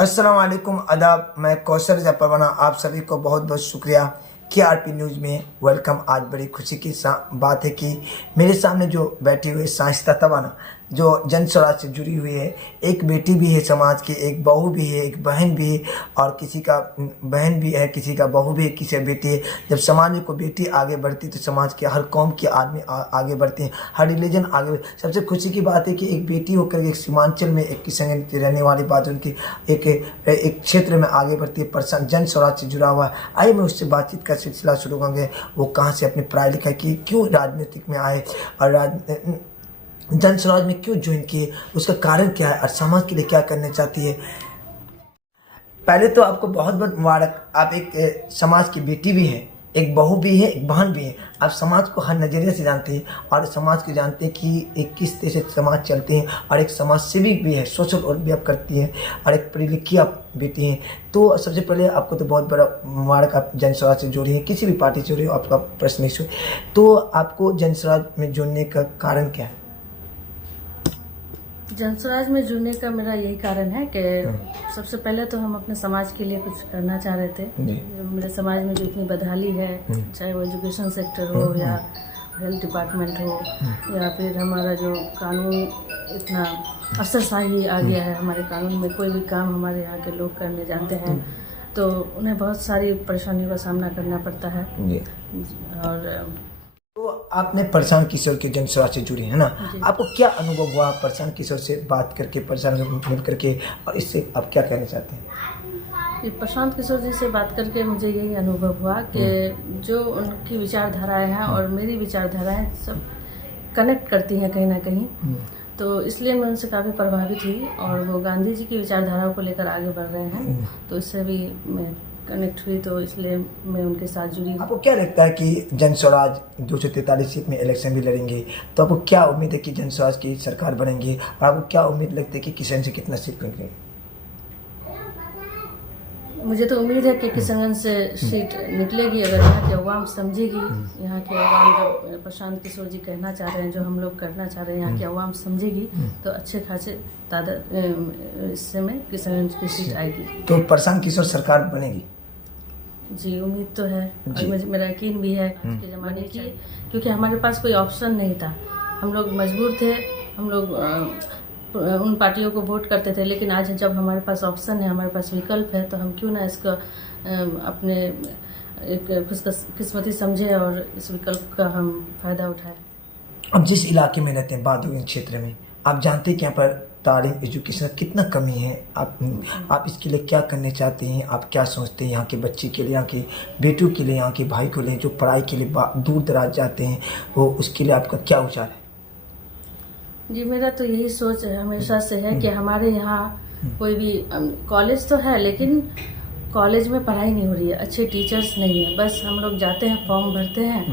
अस्सलाम वालेकुम आदाब। मैं कौसर रज़ा परवाना, आप सभी को बहुत बहुत शुक्रिया KRP न्यूज़ में वेलकम। आज बड़ी खुशी की बात है कि मेरे सामने जो बैठी हुई शाइस्ता तवाना जो जन स्वराज से जुड़ी हुई है, एक बेटी भी है समाज की, एक बहू भी है, एक बहन भी है, और किसी का बहन भी है, किसी का बहू भी है, किसी का बेटी है। जब समाज में कोई बेटी आगे बढ़ती तो समाज के हर कौम के आदमी आगे बढ़ते हैं, हर रिलीजन आगे सबसे खुशी की बात है कि एक बेटी होकर एक सीमांचल में एक किशनगंज रहने वाली बात उनकी एक क्षेत्र में आगे बढ़ती है, जन स्वराज से जुड़ा हुआ है। आइए मैं उससे बातचीत का सिलसिला शुरू करेंगे। वो कहाँ से अपनी पढ़ाई लिखाई की, क्यों राजनीतिक में आए और जन स्वराज में क्यों ज्वाइन किए, उसका कारण क्या है और समाज के लिए क्या करना चाहती है। पहले तो आपको बहुत बहुत मुबारक। आप एक समाज की बेटी भी हैं, एक बहू भी है, एक बहन भी है। आप समाज को हर नज़रिए से जानते हैं और समाज को जानते हैं कि एक किस तरह से समाज चलते हैं, और एक समाज सेविक भी है, सोशल वर्क भी आप करती हैं, और एक पढ़ी लिखी आप बेटी हैं। तो सबसे पहले आपको तो बहुत बड़ा मुबारक, आप जन स्वराज से जुड़ी हैं, किसी भी पार्टी से जुड़ी हो, आपका प्रश्न नहीं। तो आपको जन स्वराज में जुड़ने का कारण क्या है? जनस्वराज में जुड़ने का मेरा यही कारण है कि सबसे पहले तो हम अपने समाज के लिए कुछ करना चाह रहे थे। मेरे समाज में जो इतनी बदहाली है, चाहे वो एजुकेशन सेक्टर हो या हेल्थ डिपार्टमेंट हो, या फिर हमारा जो कानून इतना अफसरशाही आ गया है हमारे कानून में, कोई भी काम हमारे यहाँ के लोग करने जानते हैं तो उन्हें बहुत सारी परेशानियों का सामना करना पड़ता है। और तो आपने प्रशांत किशोर के जन स्वराज से जुड़ी है ना, आपको क्या अनुभव हुआ प्रशांत किशोर से बात करके, प्रशांत मिल करके, और इससे आप क्या कहना चाहते हैं? प्रशांत किशोर जी से बात करके मुझे यही अनुभव हुआ कि जो उनकी विचारधाराएं हैं और मेरी विचारधाराएं सब कनेक्ट करती हैं कहीं ना कहीं, तो इसलिए मैं उनसे काफ़ी प्रभावित हुई और वो गांधी जी की विचारधाराओं को लेकर आगे बढ़ रहे हैं, तो इससे भी मैं कनेक्ट हुई, तो इसलिए मैं उनके साथ जुड़ी। आपको क्या लगता है कि जन स्वराज 243 सीट में इलेक्शन भी लड़ेंगे, तो आपको क्या उम्मीद है कि जन स्वराज की सरकार बनेंगी, और आपको क्या उम्मीद लगती है कि किशनगंज से कितना सीट मिलेंगे? मुझे तो उम्मीद है कि किशनगंज से सीट निकलेगी अगर यहाँ की अवाम समझेगी। यहाँ की अवाम जो प्रशांत किशोर जी कहना चाह रहे हैं, जो हम लोग करना चाह रहे हैं, यहाँ की अवाम समझेगी तो अच्छे खासे इससे में किशनगंज की सीट आएगी। तो प्रशांत किशोर सरकार बनेगी? जी उम्मीद तो है, और मुझे मेरा यकीन भी है कि जमाने की, क्योंकि हमारे पास कोई ऑप्शन नहीं था, हम लोग मजबूर थे, हम लोग उन पार्टियों को वोट करते थे, लेकिन आज जब हमारे पास ऑप्शन है, हमारे पास विकल्प है, तो हम क्यों ना इसका अपने एक खुशकिस्मती समझे और इस विकल्प का हम फायदा उठाएं। अब जिस इलाके में रहते हैं, बादुगन क्षेत्र में, आप जानते हैं कि यहाँ पर तालीम एजुकेशन कितना कमी है। आप इसके लिए क्या करने चाहते हैं, आप क्या सोचते हैं यहाँ के बच्चे के लिए, यहाँ के बेटों के लिए, यहाँ के भाई को लिए जो पढ़ाई के लिए दूर दराज जाते हैं, वो उसके लिए आपका क्या विचार है? जी मेरा तो यही सोच हमेशा से है कि हमारे यहाँ कोई भी कॉलेज तो है, लेकिन कॉलेज में पढ़ाई नहीं हो रही है, अच्छे टीचर्स नहीं है, बस हम लोग जाते हैं, फॉर्म भरते हैं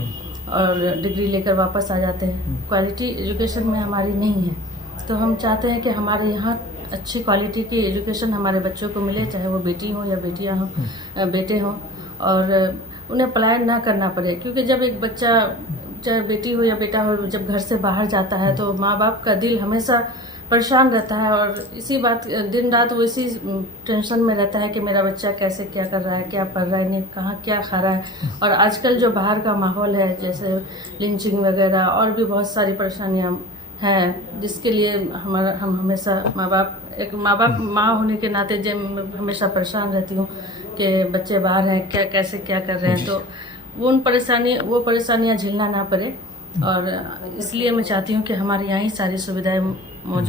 और डिग्री लेकर वापस आ जाते हैं। क्वालिटी एजुकेशन में हमारी नहीं है, तो हम चाहते हैं कि हमारे यहाँ अच्छी क्वालिटी की एजुकेशन हमारे बच्चों को मिले, चाहे वो बेटी हो या बेटियाँ हों, बेटे हों, और उन्हें पलायन ना करना पड़े। क्योंकि जब एक बच्चा, चाहे बेटी हो या बेटा हो, जब घर से बाहर जाता है तो माँ बाप का दिल हमेशा परेशान रहता है, और इसी बात दिन रात वो इसी टेंशन में रहता है कि मेरा बच्चा कैसे क्या कर रहा है, क्या पढ़ रहा है, नहीं कहाँ क्या खा रहा है। और आजकल जो बाहर का माहौल है, जैसे लिंचिंग वगैरह और भी बहुत सारी परेशानियाँ हैं, जिसके लिए हम हमेशा माँ होने के नाते जब हमेशा परेशान रहती हूँ कि बच्चे बाहर हैं, क्या कैसे क्या कर रहे हैं, तो वो परेशानियाँ झेलना ना पड़े, और इसलिए मैं चाहती हूँ कि हमारे यहाँ ही सारी सुविधाएं मौजूद